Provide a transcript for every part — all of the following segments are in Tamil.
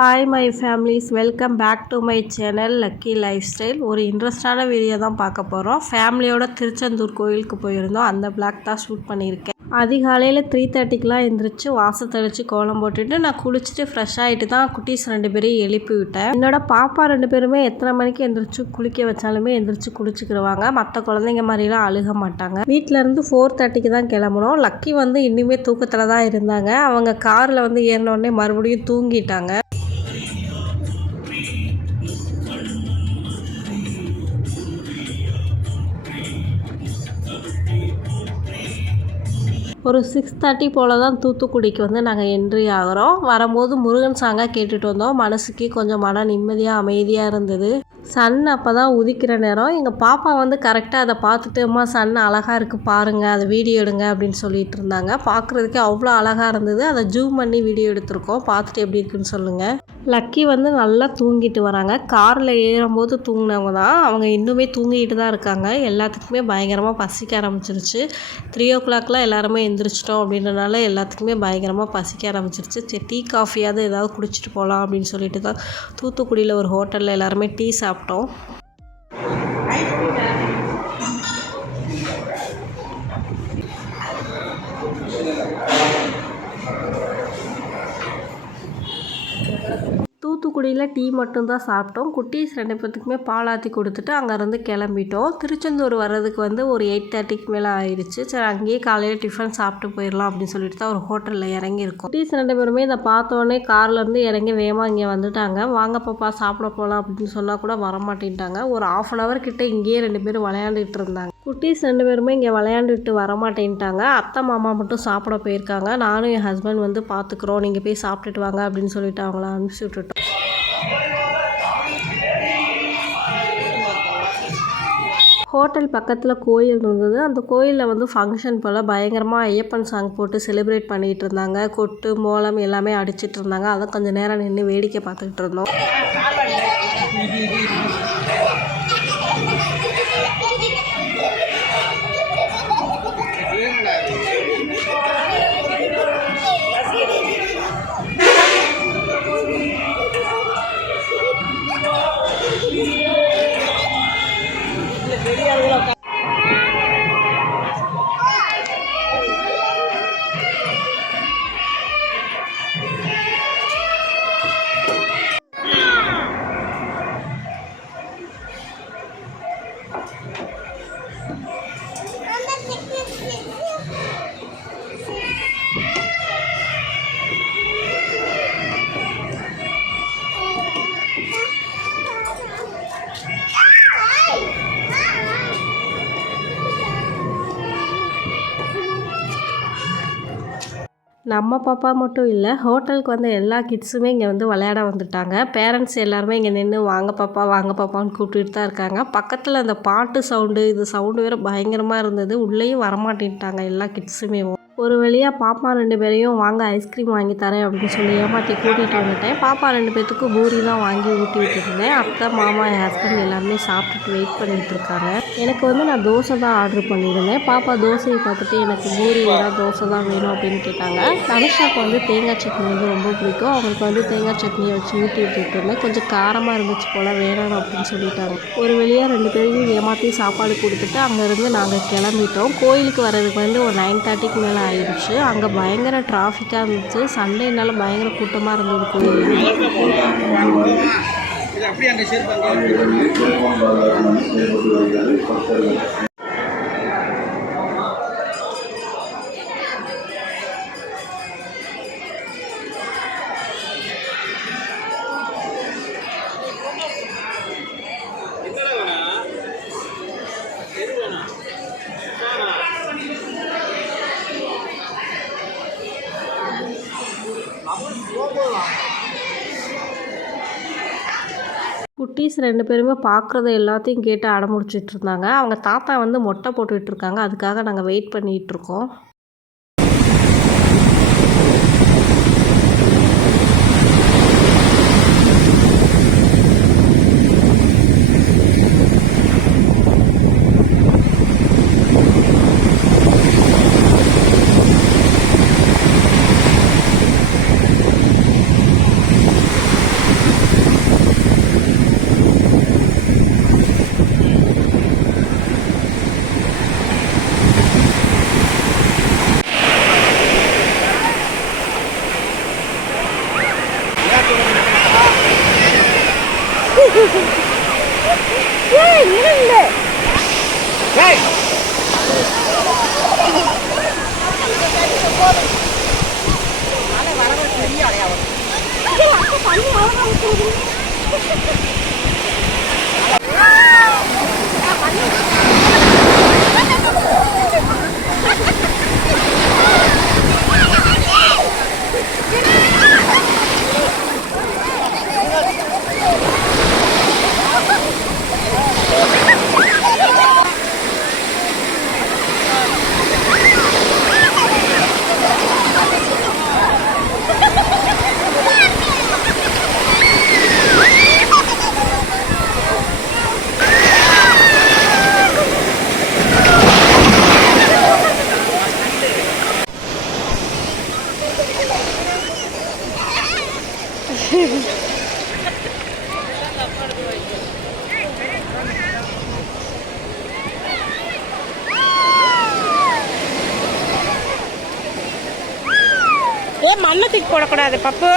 Hi my families, welcome back to my channel lucky lifestyle. ஒரு இன்ட்ரெஸ்டான வீடியோ தான் பார்க்க போகிறோம். ஃபேமிலியோட திருச்செந்தூர் கோயிலுக்கு போயிருந்தோம். அந்த பிளாக் தான் ஷூட் பண்ணியிருக்கேன். அதிகாலையில் 3:30க்கெலாம் எழுந்திரிச்சு வாசல் தெளித்து கோலம் போட்டுட்டு நான் குளிச்சுட்டு ஃப்ரெஷ் ஆகிட்டு தான் குட்டீஸ் 2 பேரையும் எழுப்பி விட்டேன். என்னோட பாப்பா 2 பேருமே எத்தனை மணிக்கு எந்திரிச்சு குளிக்க வச்சாலுமே எந்திரிச்சு குளிச்சுக்கிடுவாங்க. மற்ற குழந்தைங்க மாதிரிலாம் அழுக மாட்டாங்க. வீட்டிலேருந்து 4:30க்கு தான் கிளம்பணும். லக்கி இன்னுமே தூக்கத்தில் தான் இருந்தாங்க. அவங்க காரில் ஏறினோடனே மறுபடியும் தூங்கிட்டாங்க. ஒரு 6:30 போல் தான் தூத்துக்குடிக்கு நாங்கள் என்ட்ரி ஆகிறோம். வரும்போது முருகன் சாங்காக கேட்டுட்டு வந்தோம். மனசுக்கு கொஞ்சம் மன நிம்மதியாக அமைதியாக இருந்தது. சன் அப்போ தான் உதிக்கிற நேரம். எங்கள் பாப்பா கரெக்டாக அதை பார்த்துட்டு, அம்மா சன் அழகாக இருக்குது பாருங்கள், அதை வீடியோ எடுங்க அப்படின்னு சொல்லிட்டு இருந்தாங்க. பார்க்குறதுக்கே அவ்வளோ அழகாக இருந்தது. அதை ஜூம் பண்ணி வீடியோ எடுத்திருக்கோம். பார்த்துட்டு எப்படி இருக்குன்னு சொல்லுங்கள். லக்கி நல்லா தூங்கிட்டு வராங்க. காரில் ஏறும்போது தூங்கினவங்க தான். அவங்க இன்னுமே தூங்கிட்டு தான் இருக்காங்க. எல்லாத்துக்குமே பயங்கரமாக பசிக்க ஆரம்பிச்சிருச்சு. 3 o'clockலாம் எல்லாருமே எந்திரிச்சிட்டோம் அப்படின்றனால எல்லாத்துக்குமே பயங்கரமாக பசிக்க ஆரம்பிச்சிருச்சு. சரி, டீ காஃபியாவது ஏதாவது குடிச்சிட்டு போகலாம் அப்படின்னு சொல்லிட்டு தான் தூத்துக்குடியில் ஒரு ஹோட்டலில் எல்லாருமே டீ சாப்பிட்டோம். தூத்துக்குடியில் டீ மட்டும்தான் சாப்பிட்டோம். குட்டீஸ் 2 பேர்த்துக்குமே பால் ஆற்றி கொடுத்துட்டு அங்கேருந்து கிளம்பிட்டோம். திருச்செந்தூர் வர்றதுக்கு ஒரு 8:30க்கு மேலே ஆயிடுச்சு. சரி, அங்கேயே காலையில் டிஃபன் சாப்பிட்டு போயிடலாம் அப்படின்னு சொல்லிட்டு தான் ஒரு ஹோட்டலில் இறங்கியிருக்கோம். குட்டீஸ் 2 பேருமே இதை பார்த்தோன்னே கார்லேருந்து இறங்கி வேகமாக இங்கே வந்துட்டாங்க. வாங்க பாப்பா சாப்பிட போகலாம் அப்படின்னு சொன்னால் கூட வரமாட்டேன்ட்டாங்க. ஒரு 1/2 hour கிட்டே இங்கேயே 2 பேரும் விளையாண்டுட்டு இருந்தாங்க. குட்டீஸ் 2 பேருமே இங்கே விளையாண்டுட்டு வரமாட்டேன்ட்டாங்க. அத்தை மாமா மட்டும் சாப்பிட போயிருக்காங்க. நானும் என் ஹஸ்பண்ட் பார்த்துக்குறோம், நீங்கள் போய் சாப்பிட்டுட்டு வாங்க அப்படின்னு சொல்லிட்டு அவங்கள அனுப்பிச்சி விட்டுட்டோம். ஹோட்டல் பக்கத்தில் கோயில் இருந்தது. அந்த கோயிலில் ஃபங்க்ஷன் போல் பயங்கரமாக ஐயப்பன் சாங் போட்டு செலிப்ரேட் பண்ணிகிட்டு இருந்தாங்க. கொட்டு மோளம் எல்லாமே அடிச்சிட்டு இருந்தாங்க. அதை கொஞ்சம் நேரம் நின்று வேடிக்கை பார்த்துக்கிட்டு இருந்தோம். நம்ம பாப்பா மட்டும் இல்லை, ஹோட்டலுக்கு எல்லா கிட்ஸுமே இங்கே விளையாட வந்துட்டாங்க. பேரண்ட்ஸ் எல்லாருமே இங்கே நின்று வாங்க பாப்பா வாங்க பாப்பான்னு கூப்பிட்டுட்டு தான் இருக்காங்க. பக்கத்தில் அந்த பாட்டு சவுண்டு, இது சவுண்டு வேறு பயங்கரமாக இருந்தது. உள்ளேயும் வரமாட்டேன்ட்டாங்க எல்லா கிட்ஸுமே. ஒரு வழியாக பாப்பா 2 பேரையும் வாங்க ஐஸ்கிரீம் வாங்கி தரேன் அப்படின்னு சொல்லி ஏமாற்றி கூட்டிகிட்டு வந்துட்டேன். பாப்பா 2 பேர்த்துக்கு பூரி தான் வாங்கி ஊட்டி விட்டுருந்தேன். அத்தை மாமா என் ஹஸ்பண்ட் எல்லாருமே சாப்பிட்டுட்டு வெயிட் பண்ணிகிட்டு இருக்காங்க. எனக்கு நான் தோசை தான் ஆர்டர் பண்ணியிருந்தேன். பாப்பா தோசையை பார்த்துட்டு எனக்கு பூரி வேணாம், தோசை தான் வேணும் அப்படின்னு கேட்டாங்க. தனுஷாவுக்கு தேங்காய் சட்னி ரொம்ப பிடிக்கும். அவங்களுக்கு தேங்காய் சட்னியை வச்சு ஊட்டி விட்டுட்டு இருந்தேன். கொஞ்சம் காரமாக இருந்துச்சு போல், வேணாம் அப்படின்னு சொல்லிட்டாங்க. ஒரு வழியாக 2 பேரையும் ஏமாற்றி சாப்பாடு கொடுத்துட்டு அங்கேருந்து நாங்கள் கிளம்பிட்டோம். கோயிலுக்கு வர்றதுக்கு ஒரு 9:30க்கு மேலே ஆயிடுச்சு. அங்கே பயங்கர டிராஃபிக்காக இருந்துச்சு. சண்டேனால பயங்கர கூட்டமாக இருந்தது கோயில். குட்டீஸ் 2 பேருமே பார்க்குறத எல்லாத்தையும் கேட்டு அடமுடிச்சிட்டு இருந்தாங்க. அவங்க தாத்தா மொட்டை போட்டுக்கிட்டு இருக்காங்க. அதுக்காக நாங்கள் வெயிட் பண்ணிகிட்டு இருக்கோம். மண்ணை தூக்கி போடக்கூடாது பப்பு.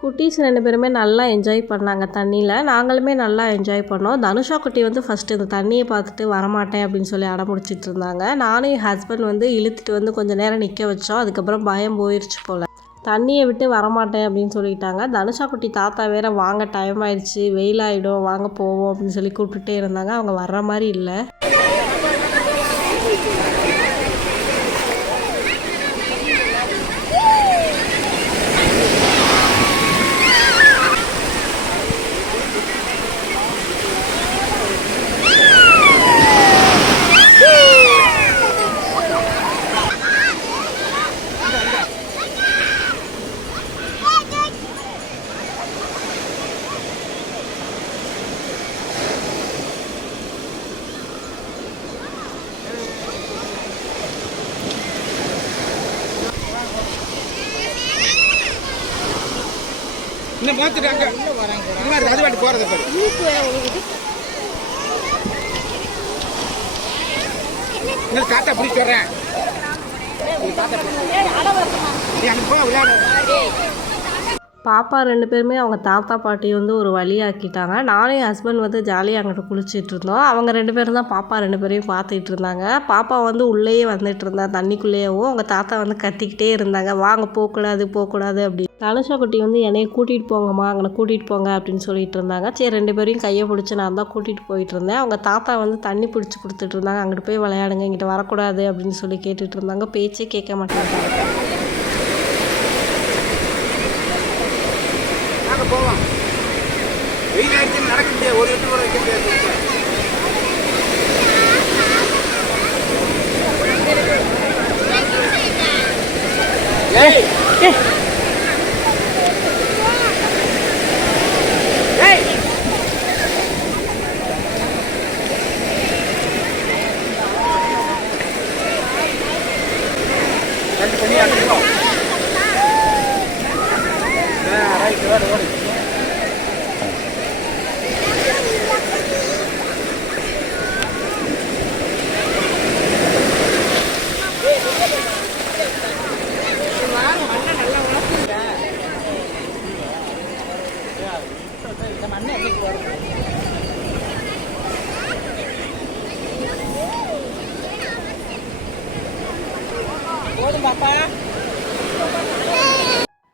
குட்டீஸ் 2 பேருமே நல்லா என்ஜாய் பண்ணாங்க தண்ணியில். நாங்களுமே நல்லா என்ஜாய் பண்ணோம். தனுஷா குட்டி வந்து ஃபஸ்ட்டு இந்த தண்ணியை பார்த்துட்டு வரமாட்டேன் அப்படின்னு சொல்லி அடம்பிடிச்சிட்டு இருந்தாங்க. நானும் என் ஹஸ்பண்ட் வந்து இழுத்துட்டு வந்து கொஞ்சம் நேரம் நிற்க வச்சோம். அதுக்கப்புறம் பயம் போயிடுச்சு போல். தண்ணியை விட்டு வரமாட்டேன் அப்படின்னு சொல்லிட்டாங்க. தனுஷா குட்டி தாத்தா வேறு வாங்க டைம் ஆயிடுச்சு, வெயில் ஆகிடும், வாங்க போவோம் அப்படின்னு சொல்லி கூப்பிட்டுட்டே இருந்தாங்க. அவங்க வர்ற மாதிரி இல்லை. இன்னும் பார்த்துட்டாங்க அது வாட்டி போகிறது இன்னும் காட்டா பிடிச்சி வர்றேன். நீ அங்கே போக விளையாட. பாப்பா 2 பேருமே அவங்க தாத்தா பாட்டி வந்து ஒரு வழியாக்கிட்டாங்க. நானும் என் ஹஸ்பண்ட் வந்து ஜாலியாக அங்கிட்ட குளிச்சுட்டு இருந்தோம். அவங்க 2 பேரும் தான் பாப்பா 2 பேரையும் பார்த்துட்டு இருந்தாங்க. பாப்பா வந்து உள்ளேயே வந்துட்டு இருந்தா தண்ணிக்குள்ளேயேவும். அவங்க தாத்தா வந்து கத்திக்கிட்டே இருந்தாங்க, வாங்க போகக்கூடாது போகக்கூடாது அப்படி. தனுஷா குட்டி வந்து என்னையை கூட்டிகிட்டு போங்கம்மா, அங்கே கூட்டிகிட்டு போங்க அப்படின்னு சொல்லிட்டு இருந்தாங்க. சரி 2 பேரையும் கையை பிடிச்சி நான் தான் கூட்டிகிட்டு போயிட்டு இருந்தேன். அவங்க தாத்தா வந்து தண்ணி பிடிச்சி கொடுத்துட்டு இருந்தாங்க. அங்கிட்டு போய் விளையாடுங்க, இங்கிட்ட வரக்கூடாது அப்படின்னு சொல்லி கேட்டுட்டு இருந்தாங்க. பேச்சே கேட்க மாட்டாங்க. போவோம். வெயில் ஆயிடுச்சு, நடக்க முடியாது, ஒரு இடத்துல வைக்க முடியாது.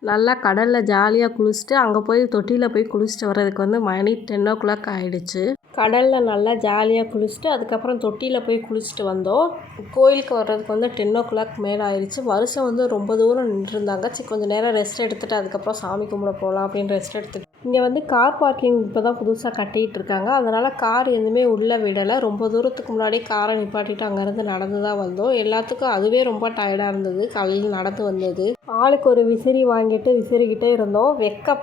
நல்லா கடலில் ஜாலியாக குளிச்சுட்டு அங்கே போய் தொட்டியில் போய் குளிச்சுட்டு வர்றதுக்கு வந்து மணி 10 ஆகிடுச்சு. கடலில் நல்லா ஜாலியாக குளிச்சுட்டு அதுக்கப்புறம் தொட்டியில் போய் குளிச்சுட்டு வந்தோம். கோயிலுக்கு வர்றதுக்கு வந்து 10 மேலே ஆயிடுச்சு. வருஷம் வந்து ரொம்ப தூரம் நின்றுருந்தாங்க. சரி கொஞ்சம் நேரம் ரெஸ்ட் எடுத்துகிட்டு அதுக்கப்புறம் சாமி கும்பிட போகலாம் அப்படின்னு ரெஸ்ட் எடுத்துக்கிட்டு இங்கே வந்து கார் பார்க்கிங் இப்போ தான் புதுசாக கட்டிகிட்டு இருக்காங்க. அதனால் கார் எதுவுமே உள்ளே விடலை. ரொம்ப தூரத்துக்கு முன்னாடி காரை நிப்பாட்டிட்டு அங்கேருந்து நடந்து தான் வந்தோம். எல்லாத்துக்கும் அதுவே ரொம்ப டயர்டாக இருந்தது காலையில் நடந்து வந்தது. ஆளுக்கு ஒரு விசிறி வாங்கிட்டு விசிறிக்கிட்டே இருந்தோம்.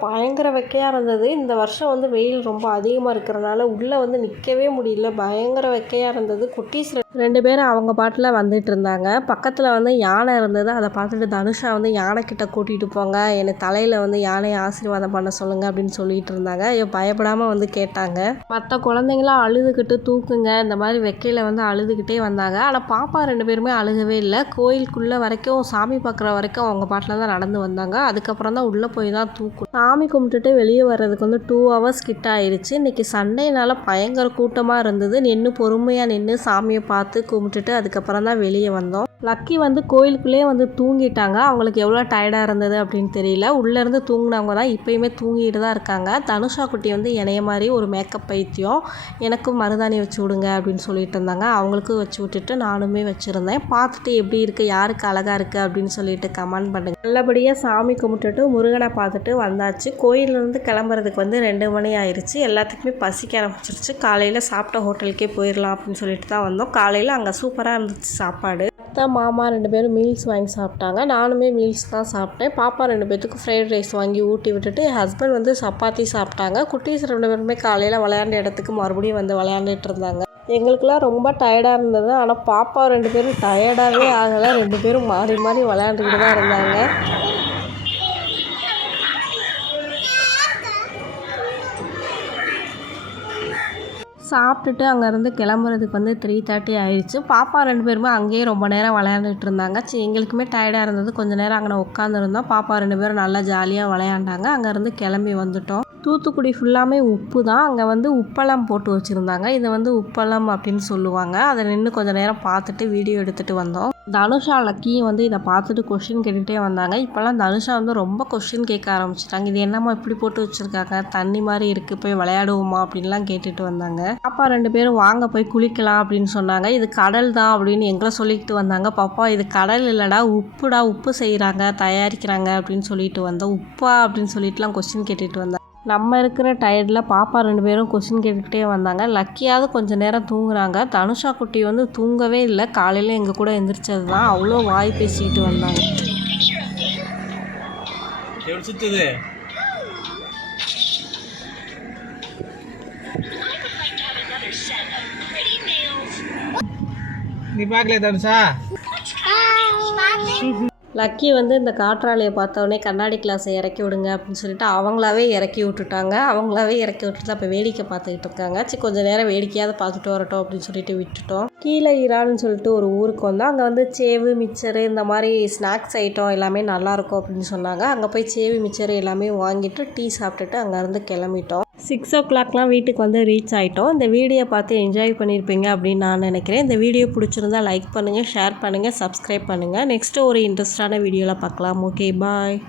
பயங்கர வெக்கையாக இருந்தது. இந்த வருஷம் வந்து வெயில் ரொம்ப அதிகமாக இருக்கிறனால உள்ளே வந்து நிற்கவே முடியல. பயங்கர வெக்கையாக இருந்தது. குட்டீஸ் 2 பேரும் அவங்க பாட்டில் வந்துட்டு இருந்தாங்க. பக்கத்தில் வந்து யானை இருந்தது. அதை பார்த்துட்டு தனுஷா வந்து யானைக்கிட்ட கூட்டிகிட்டு போங்க, என்னை தலையில் வந்து யானையை ஆசீர்வாதம் பண்ண சொல்லுங்கள் அப்படின்னு சொல்லிட்டு இருந்தாங்க. பயப்படாமல் வந்து கேட்டாங்க. மற்ற குழந்தைங்களாம் அழுதுகிட்டு தூக்குங்க இந்த மாதிரி வெக்கையில் வந்து அழுதுகிட்டே வந்தாங்க. ஆனால் பாப்பா 2 பேருமே அழுகவே இல்லை. கோயிலுக்குள்ளே வரைக்கும் சாமி பார்க்குற வரைக்கும் அவங்க பாட்டில் தான் நடந்து வந்தாங்க. அதுக்கப்புறம் தான் உள்ளே போய் தான் தூக்கும். சாமி கும்பிட்டுட்டு வெளியே வர்றதுக்கு வந்து 2 ஹவர்ஸ் கிட்ட ஆயிடுச்சு. இன்றைக்கி சண்டேனால பயங்கர கூட்டமாக இருந்தது. நின்று பொறுமையாக நின்று சாமியை பார்த்து கும்பிட்டுட்டு அதுக்கப்புறம் தான் வெளியே வந்தோம். லக்கி வந்து கோயிலுக்குள்ளே வந்து தூங்கிட்டாங்க. அவங்களுக்கு எவ்வளோ டயர்டாக இருந்தது அப்படின்னு தெரியல. உள்ளேருந்து தூங்கினவங்க தான் இப்போயுமே தூங்கிட்டு தான் இருக்காங்க. தனுஷா குட்டி வந்து என்னைய மாதிரி ஒரு மேக்கப் பைத்தியம், எனக்கும் மருதாணி வச்சு விடுங்க அப்படின்னு சொல்லிட்டு இருந்தாங்க. அவங்களுக்கும் வச்சு விட்டுட்டு நானுமே வச்சுருந்தேன். பார்த்துட்டு எப்படி இருக்குது, யாருக்கு அழகாக இருக்குது அப்படின்னு சொல்லிட்டு கமெண்ட் பண்ணுங்க. நல்லபடியாக சாமி கும்பிட்டுட்டு முருகனை பார்த்துட்டு வந்தாச்சு. கோயிலேருந்து கிளம்புறதுக்கு வந்து 2 மணி ஆயிடுச்சு. எல்லாத்துக்குமே பசிக்க ஆரம்பிச்சிருச்சு. காலையில் சாப்பிட்ட ஹோட்டலுக்கே போயிடலாம் அப்படின்னு சொல்லிட்டு தான் வந்தோம். காலையில் அங்கே சூப்பராக இருந்துச்சு சாப்பாடு. அத்தை மாமா 2 பேரும் மீல்ஸ் வாங்கி சாப்பிட்டாங்க. நானுமே மீல்ஸ் தான் சாப்பிட்டேன். பாப்பா 2 பேத்துக்கு ஃப்ரைட் ரைஸ் வாங்கி ஊட்டி விட்டுட்டு என் ஹஸ்பண்ட் வந்து சப்பாத்தி சாப்பிட்டாங்க. குட்டீஸ் 2 பேருமே காலையில் விளையாண்ட இடத்துக்கு மறுபடியும் வந்து விளையாண்டுட்டு இருந்தாங்க. எங்களுக்கெல்லாம் ரொம்ப டயர்டாக இருந்தது. ஆனால் பாப்பா 2 பேரும் டயர்டாகவே ஆகலை. 2 பேரும் மாறி மாறி விளையாண்டுக்கிட்டு தான் இருந்தாங்க. சாப்பிட்டுட்டு அங்கேருந்து கிளம்புறதுக்கு வந்து 3:30 ஆயிடுச்சு. பாப்பா 2 பேருமே அங்கேயே ரொம்ப நேரம் விளையாண்டுட்டு இருந்தாங்க. எங்களுக்குமே டயர்டாக இருந்தது. கொஞ்சம் நேரம் அங்கே உட்காந்துருந்தோம். பாப்பா 2 பேரும் நல்லா ஜாலியாக விளையாண்டாங்க. அங்கேருந்து கிளம்பி வந்துட்டோம். தூத்துக்குடி ஃபுல்லாமே உப்பு தான். அங்கே வந்து உப்பளம் போட்டு வச்சுருந்தாங்க. இதை வந்து உப்பளம் அப்படின்னு சொல்லுவாங்க. அதை நின்று கொஞ்சம் நேரம் பார்த்துட்டு வீடியோ எடுத்துகிட்டு வந்தோம். தனுஷா லக்கியும் வந்து இதை பார்த்துட்டு கொஷின் கேட்டுகிட்டே வந்தாங்க. இப்போல்லாம் தனுஷா வந்து ரொம்ப கொஷின் கேட்க ஆரம்பிச்சிட்டாங்க. இது என்னம்மா இப்படி போட்டு வச்சுருக்காங்க, தண்ணி மாதிரி இருக்குது, போய் விளையாடுவோமா அப்படின்லாம் கேட்டுட்டு வந்தாங்க. பாப்பா 2 பேரும் வாங்க போய் குளிக்கலாம் அப்படின்னு சொன்னாங்க. இது கடல் தான் அப்படின்னு எங்களை சொல்லிக்கிட்டு வந்தாங்க. பாப்பா இது கடல் இல்லைடா, உப்புடா, உப்பு செய்கிறாங்க, தயாரிக்கிறாங்க அப்படின்னு சொல்லிட்டு வந்தோம். உப்பா அப்படின்னு சொல்லிட்டுலாம் கொஷின் கேட்டுட்டு வந்தாங்க. நம்ம இருக்கிற டயர்டில் பாப்பா 2 பேரும் கொஷின் கேட்டுக்கிட்டே வந்தாங்க. லக்கியாவது கொஞ்சம் நேரம் தூங்குறாங்க. தனுஷா குட்டி வந்து தூங்கவே இல்லை. காலையில் எங்கள் கூட எந்திரிச்சது தான். அவ்வளோ வாய் பேசிக்கிட்டு வந்தாங்க. நீ பார்க்கல தனுஷா? லக்கி வந்து இந்த காற்றாலையை பார்த்தோடனே கண்ணாடி கிளாஸை இறக்கி விடுங்க அப்படின்னு சொல்லிட்டு அவங்களாவே இறக்கி விட்டுட்டாங்க. அவங்களாவே இறக்கி விட்டுட்டு அப்போ வேடிக்கை பார்த்துக்கிட்டு இருக்காங்க. சரி கொஞ்சம் நேரம் வேடிக்கையாவது பார்த்துட்டு வரட்டும் அப்படின்னு சொல்லிட்டு விட்டுட்டோம். கீழே ஈரான்னு சொல்லிட்டு ஒரு ஊருக்கு வந்தோம். அங்கே வந்து சேவு மிச்சரு இந்த மாதிரி ஸ்நாக்ஸ் ஐட்டம் எல்லாமே நல்லாயிருக்கும் அப்படின்னு சொன்னாங்க. அங்கே போய் சேவு மிச்சரு எல்லாமே வாங்கிட்டு டீ சாப்பிட்டுட்டு அங்கேருந்து கிளம்பிட்டோம். 6 o'clock வீட்டுக்கு வந்து ரீச் ஆகிட்டோம். இந்த வீடியோ பார்த்து என்ஜாய் பண்ணியிருப்பீங்க அப்படின்னு நான் நினைக்கிறேன். இந்த வீடியோ பிடிச்சிருந்தா லைக் பண்ணுங்கள், ஷேர் பண்ணுங்கள், சப்ஸ்கிரைப் பண்ணுங்கள். நெக்ஸ்ட்டு ஒரு இன்ட்ரெஸ்டான வீடியோவில் பார்க்கலாம். ஓகே, பாய்.